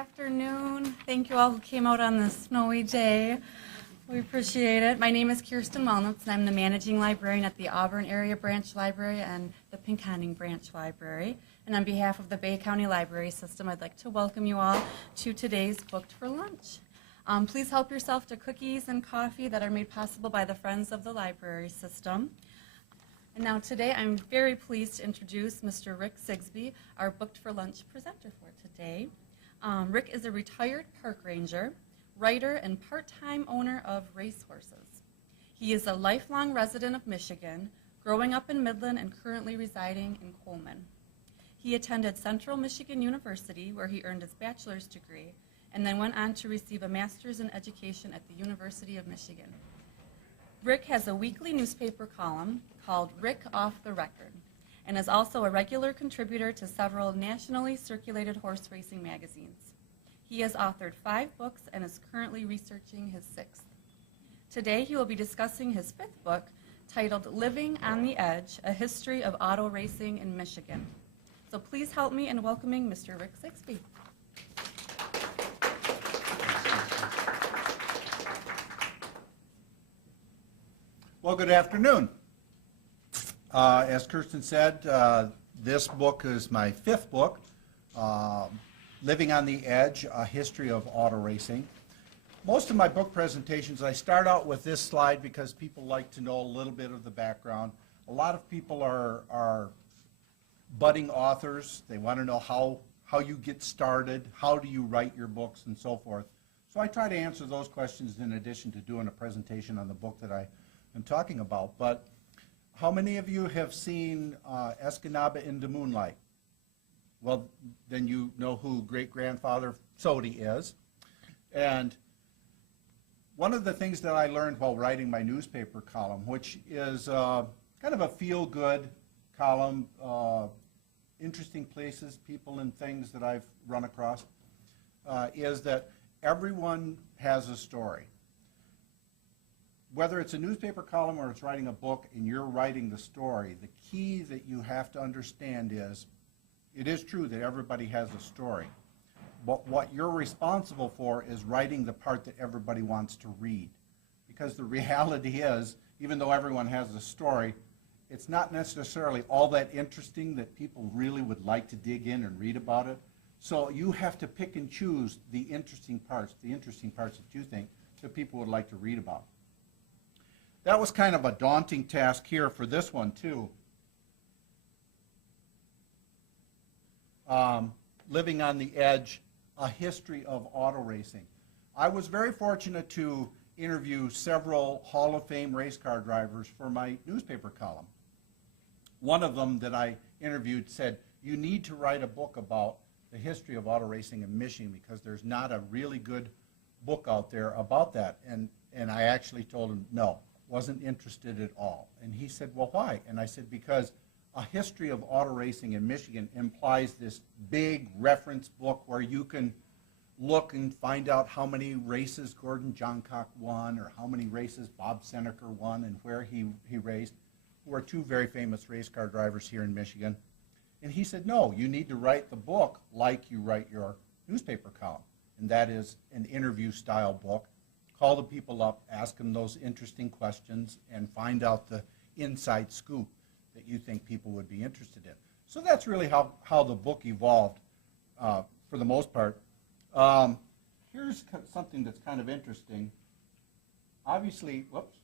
afternoon. Thank you all who came out on this snowy day. We appreciate it. My name is Kirsten Wellnitz, and I'm the managing librarian at the Auburn Area Branch Library and the Pinconning Branch Library. And on behalf of the Bay County Library System, I'd like to welcome you all to today's Booked for Lunch. Please help yourself to cookies and coffee that are made possible by the Friends of the Library System. And now today, I'm very pleased to introduce Mr. Rick Sigsby, our Booked for Lunch presenter for today. Rick is a retired park ranger, writer, and part-time owner of racehorses. He is a lifelong resident of Michigan, growing up in Midland and currently residing in Coleman. He attended Central Michigan University, where he earned his bachelor's degree, and then went on to receive a master's in education at the University of Michigan. Rick has a weekly newspaper column called Rick Off the Record, and is also a regular contributor to several nationally circulated horse racing magazines. He has authored 5 books and is currently researching his 6th. Today he will be discussing his 5th book, titled Living on the Edge, A History of Auto Racing in Michigan. So please help me in welcoming Mr. Rick Sigsby. Well, good afternoon. As Kirsten said, this book is my 5th book, Living on the Edge, A History of Auto Racing. Most of my book presentations, I start out with this slide because people like to know a little bit of the background. A lot of people are budding authors. They want to know how you get started, how do you write your books, and so forth. So I try to answer those questions in addition to doing a presentation on the book that I'm talking about. But how many of you have seen Escanaba in the Moonlight? Well, then you know who great-grandfather Sodi is. And one of the things that I learned while writing my newspaper column, which is kind of a feel-good column, interesting places, people, and things that I've run across, is that everyone has a story. Whether it's a newspaper column or it's writing a book and you're writing the story, the key that you have to understand is, it is true that everybody has a story, but what you're responsible for is writing the part that everybody wants to read. Because the reality is, even though everyone has a story, it's not necessarily all that interesting that people really would like to dig in and read about it. So you have to pick and choose the interesting parts that you think that people would like to read about. That was kind of a daunting task here for this one, too. Living on the Edge, A History of Auto Racing. I was very fortunate to interview several Hall of Fame race car drivers for my newspaper column. One of them that I interviewed said, you need to write a book about the history of auto racing in Michigan because there's not a really good book out there about that. And I actually told him, no. Wasn't interested at all. And he said, well, why? And I said, because A History of Auto Racing in Michigan implies this big reference book where you can look and find out how many races Gordon Johncock won or how many races Bob Seneker won and where he raced, who are 2 very famous race car drivers here in Michigan. And he said, no, you need to write the book like you write your newspaper column. And that is an interview-style book. Call the people up, ask them those interesting questions, and find out the inside scoop that you think people would be interested in. So that's really how the book evolved for the most part. Here's something that's kind of interesting. Obviously, whoops.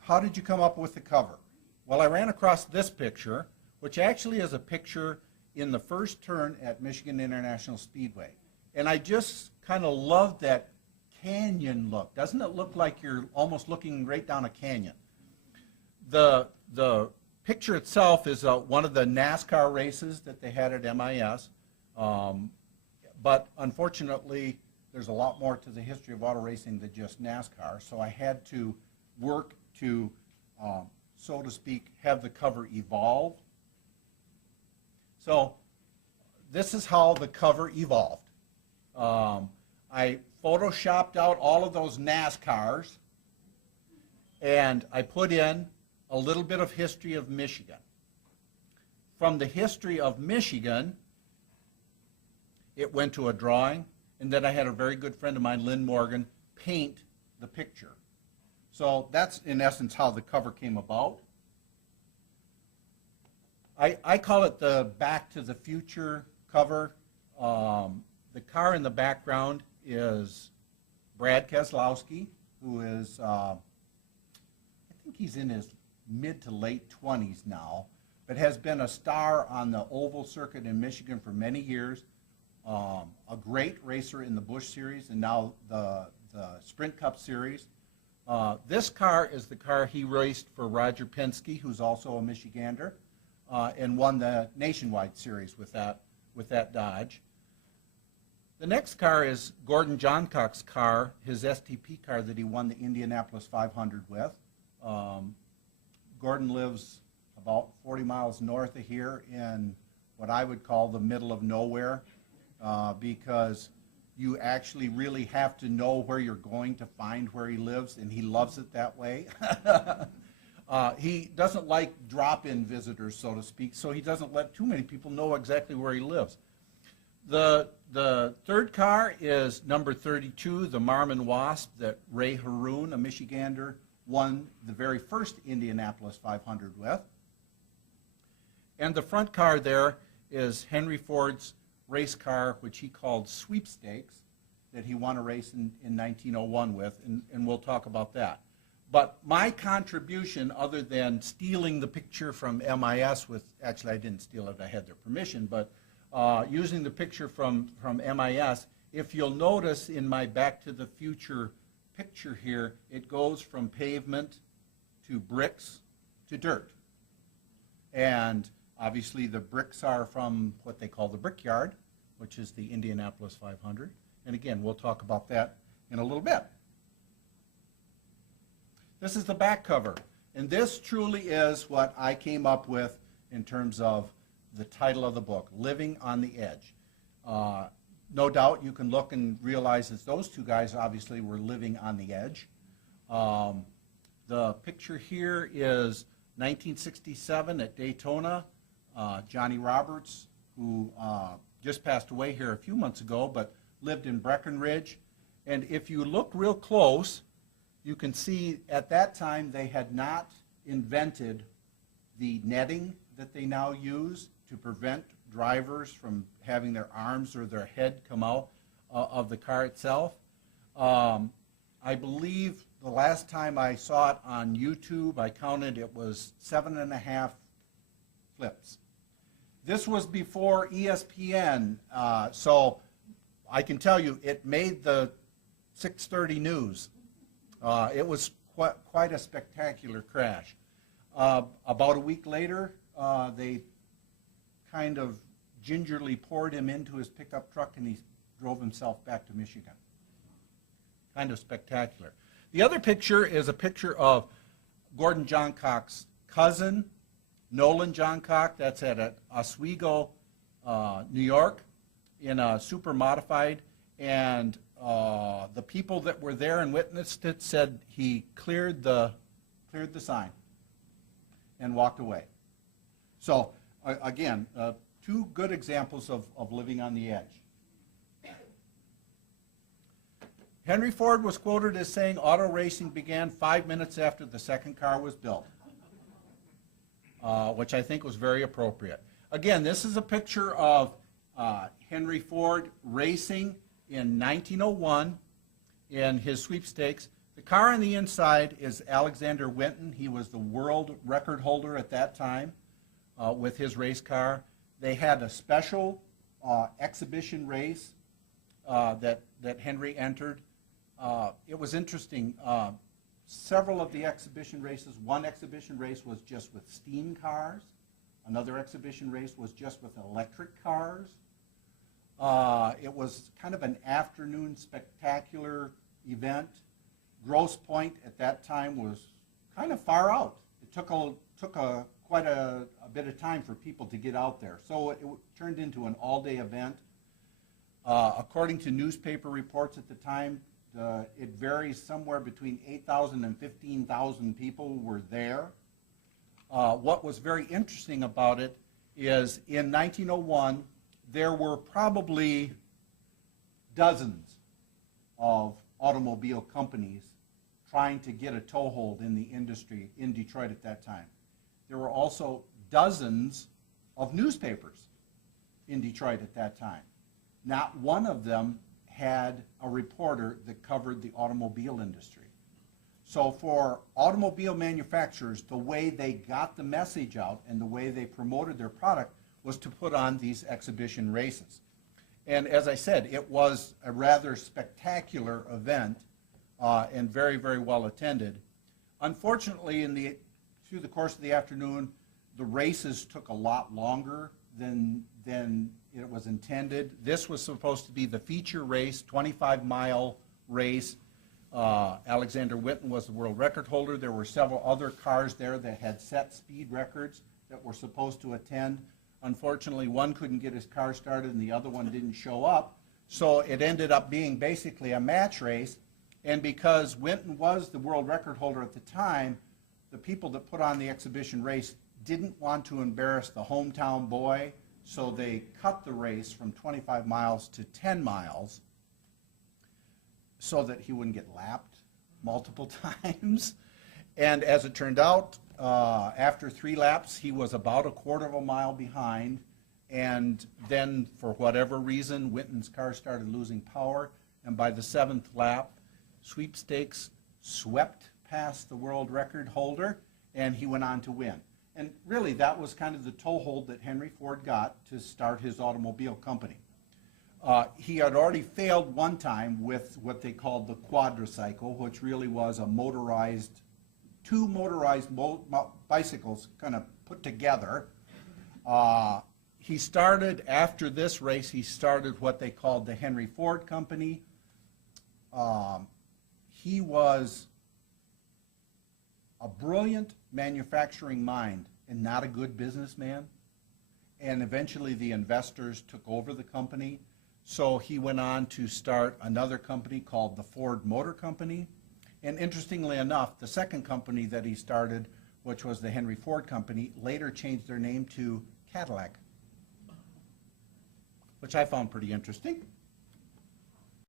How did you come up with the cover? Well, I ran across this picture, which actually is a picture in the first turn at Michigan International Speedway. And I just kind of love that canyon look. Doesn't it look like you're almost looking right down a canyon? The picture itself is one of the NASCAR races that they had at MIS. But unfortunately, there's a lot more to the history of auto racing than just NASCAR. So I had to work to, so to speak, have the cover evolve. So this is how the cover evolved. I photoshopped out all of those NASCARs, and I put in a little bit of history of Michigan. From the history of Michigan, it went to a drawing, and then I had a very good friend of mine, Lynn Morgan, paint the picture. So that's, in essence, how the cover came about. I call it the Back to the Future cover. The car in the background is Brad Keselowski, who is, I think he's in his mid to late 20s now, but has been a star on the oval circuit in Michigan for many years, a great racer in the Busch Series and now the Sprint Cup Series. This car is the car he raced for Roger Penske, who's also a Michigander, and won the Nationwide Series with that Dodge. The next car is Gordon Johncock's car, his STP car that he won the Indianapolis 500 with. Gordon lives about 40 miles north of here in what I would call the middle of nowhere, because you actually really have to know where you're going to find where he lives, and he loves it that way. He doesn't like drop-in visitors, so to speak, so he doesn't let too many people know exactly where he lives. The third car is number 32, the Marmon Wasp that Ray Haroon, a Michigander, won the very first Indianapolis 500 with. And the front car there is Henry Ford's race car, which he called Sweepstakes, that he won a race in 1901 with, and we'll talk about that. But my contribution, other than stealing the picture from MIS with, actually I didn't steal it, I had their permission, but using the picture from MIS, if you'll notice in my Back to the Future picture here, it goes from pavement to bricks to dirt. And obviously the bricks are from what they call the Brickyard, which is the Indianapolis 500. And again, we'll talk about that in a little bit. This is the back cover. And this truly is what I came up with in terms of the title of the book, Living on the Edge. No doubt you can look and realize that those two guys obviously were living on the edge. The picture here is 1967 at Daytona. Johnny Roberts, who just passed away here a few months ago, but lived in Breckenridge. And if you look real close, you can see at that time they had not invented the netting that they now use to prevent drivers from having their arms or their head come out of the car itself. I believe the last time I saw it on YouTube, I counted it was 7.5 flips. This was before ESPN, so I can tell you it made the 6:30 news. It was quite a spectacular crash. About a week later, they kind of gingerly poured him into his pickup truck and he drove himself back to Michigan. Kind of spectacular. The other picture is a picture of Gordon Johncock's cousin, Nolan Johncock. That's at Oswego, New York, in a super modified. And the people that were there and witnessed it said he cleared the sign and walked away. So again, two good examples of living on the edge. Henry Ford was quoted as saying auto racing began 5 minutes after the second car was built, which I think was very appropriate. Again, this is a picture of Henry Ford racing in 1901 in his sweepstakes. The car on the inside is Alexander Winton. He was the world record holder at that time with his race car. They had a special exhibition race that Henry entered. It was interesting. Several of the exhibition races, one exhibition race was just with steam cars. Another exhibition race was just with electric cars. It was kind of an afternoon spectacular event. Grosse Pointe at that time was kind of far out. It took quite a bit of time for people to get out there. So it turned into an all-day event. According to newspaper reports at the time, it varies somewhere between 8,000 and 15,000 people were there. What was very interesting about it is in 1901, there were probably dozens of automobile companies trying to get a toehold in the industry in Detroit at that time. There were also dozens of newspapers in Detroit at that time. Not one of them had a reporter that covered the automobile industry. So for automobile manufacturers, the way they got the message out and the way they promoted their product was to put on these exhibition races. And as I said, it was a rather spectacular event and very, very well attended. Unfortunately, through the course of the afternoon, the races took a lot longer than it was intended. This was supposed to be the feature race, 25-mile race. Alexander Whitten was the world record holder. There were several other cars there that had set speed records that were supposed to attend. Unfortunately, one couldn't get his car started and the other one didn't show up. So it ended up being basically a match race. And because Whitten was the world record holder at the time, the people that put on the exhibition race didn't want to embarrass the hometown boy, so they cut the race from 25 miles to 10 miles so that he wouldn't get lapped multiple times. And as it turned out, after 3 laps, he was about a quarter of a mile behind. And then, for whatever reason, Whitten's car started losing power. And by the 7th lap, Sweepstakes swept past the world record holder, and he went on to win. And really, that was kind of the toehold that Henry Ford got to start his automobile company. He had already failed one time with what they called the quadricycle, which really was a motorized, 2 motorized bicycles kind of put together. He started, after this race, he started what they called the Henry Ford Company. He was a brilliant manufacturing mind and not a good businessman. And eventually the investors took over the company. So he went on to start another company called the Ford Motor Company. And interestingly enough, the second company that he started, which was the Henry Ford Company, later changed their name to Cadillac, which I found pretty interesting.